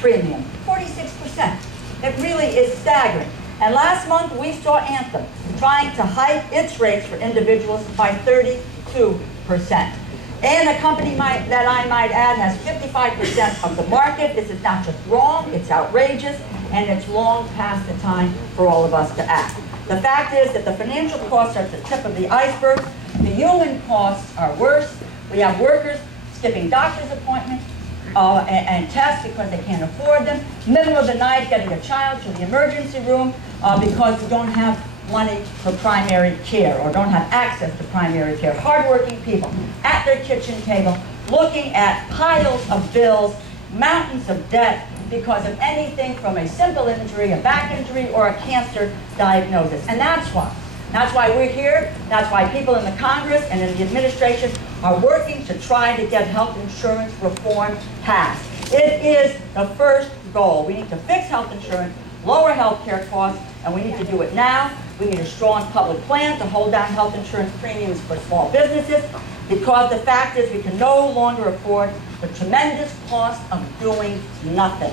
premium, 46%. It really is staggering. And last month we saw Anthem trying to hike its rates for individuals by 32%. And a company that I might add has 55% of the market. This is not just wrong, it's outrageous, and it's long past the time for all of us to act. The fact is that the financial costs are at the tip of the iceberg. The human costs are worse. We have workers skipping doctor's appointments and tests because they can't afford them. Middle of the night getting a child to the emergency room because we don't have money for primary care or don't have access to primary care. Hardworking people at their kitchen table looking at piles of bills, mountains of debt because of anything from a simple injury, a back injury, or a cancer diagnosis. And that's why. That's why we're here. That's why people in the Congress and in the administration are working to try to get health insurance reform passed. It is the first goal. We need to fix health insurance, lower health care costs, and we need to do it now. We need a strong public plan to hold down health insurance premiums for small businesses, because the fact is we can no longer afford the tremendous cost of doing nothing.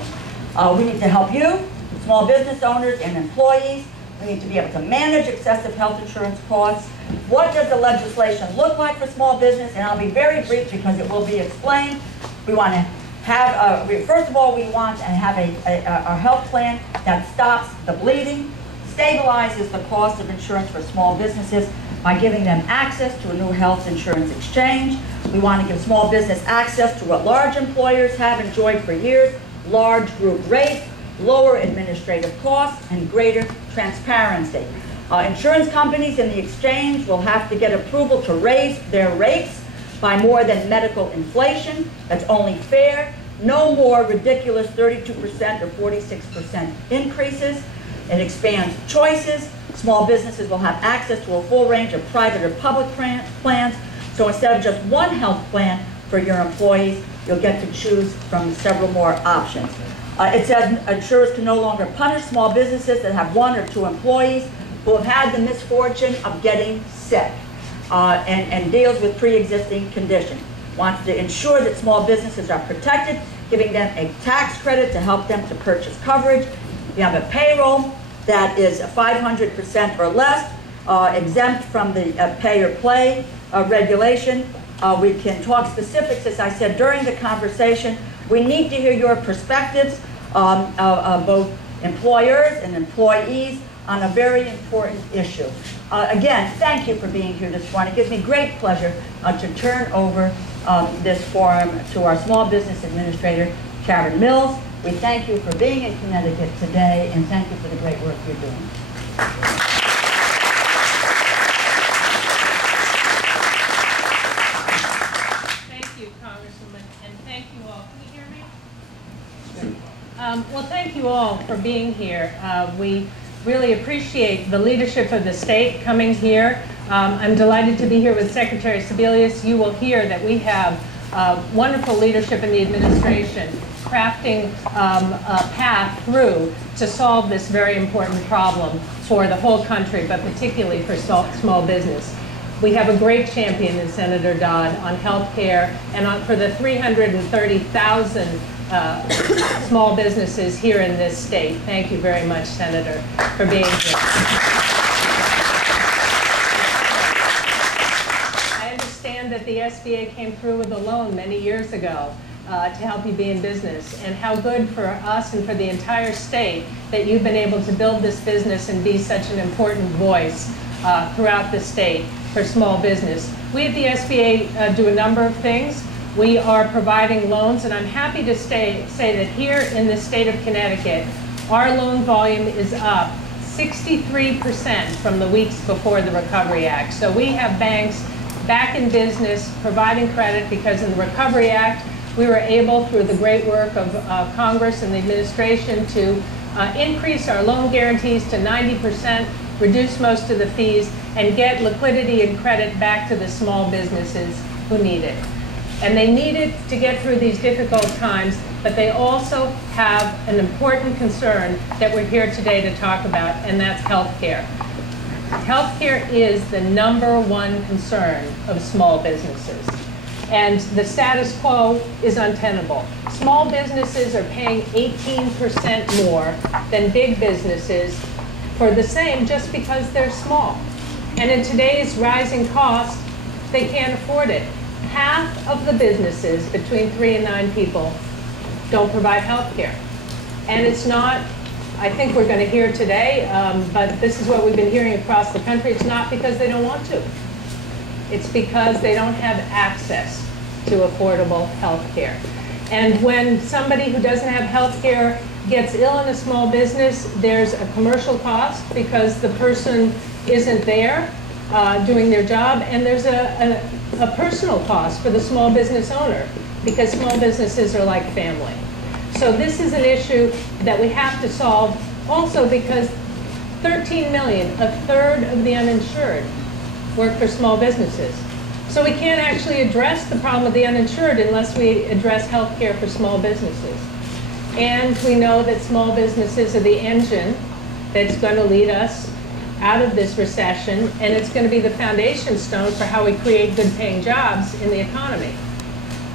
We need to help you, small business owners and employees. We need to be able to manage excessive health insurance costs. What does the legislation look like for small business? And I'll be very brief because it will be explained. We want to have, first of all, we want to have a health plan that stops the bleeding, stabilizes the cost of insurance for small businesses by giving them access to a new health insurance exchange. We want to give small business access to what large employers have enjoyed for years, large group rates, lower administrative costs, and greater transparency. Insurance companies in the exchange will have to get approval to raise their rates by more than medical inflation. That's only fair. No more ridiculous 32% or 46% increases. It expands choices. Small businesses will have access to a full range of private or public plans. So instead of just one health plan for your employees, you'll get to choose from several more options. It says insurers can no longer punish small businesses that have 1 or 2 employees who have had the misfortune of getting sick and deals with pre-existing conditions. Wants to ensure that small businesses are protected, giving them a tax credit to help them to purchase coverage. You have a payroll that is 500% or less, exempt from the pay or play regulation. We can talk specifics, as I said during the conversation. We need to hear your perspectives, both employers and employees, on a very important issue. Again, thank you for being here this morning. It gives me great pleasure to turn over this forum to our Small Business Administrator, Karen Mills. We thank you for being in Connecticut today, and thank you for the great work you're doing. Well, thank you all for being here. We really appreciate the leadership of the state coming here. I'm delighted to be here with Secretary Sebelius. You will hear that we have wonderful leadership in the administration crafting a path through to solve this very important problem for the whole country, but particularly for small business. We have a great champion in Senator Dodd on health care and for the 330,000 small businesses here in this state. Thank you very much, Senator, for being here. I understand that the SBA came through with a loan many years ago to help you be in business, and how good for us and for the entire state that you've been able to build this business and be such an important voice throughout the state for small business. We at the SBA do a number of things. We are providing loans, and I'm happy to say that here in the state of Connecticut, our loan volume is up 63% from the weeks before the Recovery Act. So we have banks back in business providing credit because in the Recovery Act, we were able, through the great work of Congress and the administration, to increase our loan guarantees to 90%, reduce most of the fees, and get liquidity and credit back to the small businesses who need it. And they need it to get through these difficult times, but they also have an important concern that we're here today to talk about, and that's healthcare. Healthcare is the #1 concern of small businesses. And the status quo is untenable. Small businesses are paying 18% more than big businesses for the same just because they're small. And in today's rising cost, they can't afford it. Half of the businesses between 3 and 9 people don't provide health care. And it's not, I think we're going to hear today, but this is what we've been hearing across the country, it's not because they don't want to. It's because they don't have access to affordable health care. And when somebody who doesn't have health care gets ill in a small business, there's a commercial cost because the person isn't there doing their job, and there's a personal cost for the small business owner because small businesses are like family. So this is an issue that we have to solve also because 13 million, a third of the uninsured, work for small businesses. So we can't actually address the problem of the uninsured unless we address health care for small businesses. And we know that small businesses are the engine that's going to lead us out of this recession, and it's going to be the foundation stone for how we create good paying jobs in the economy.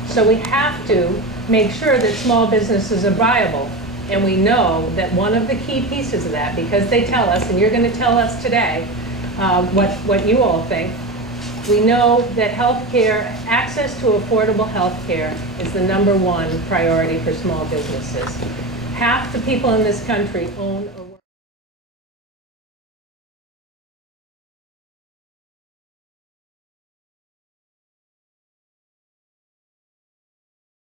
So we have to make sure that small businesses are viable. And we know that one of the key pieces of that, because they tell us, and you're going to tell us today, what you all think. We know that healthcare, access to affordable healthcare is the #1 priority for small businesses. Half the people in this country own a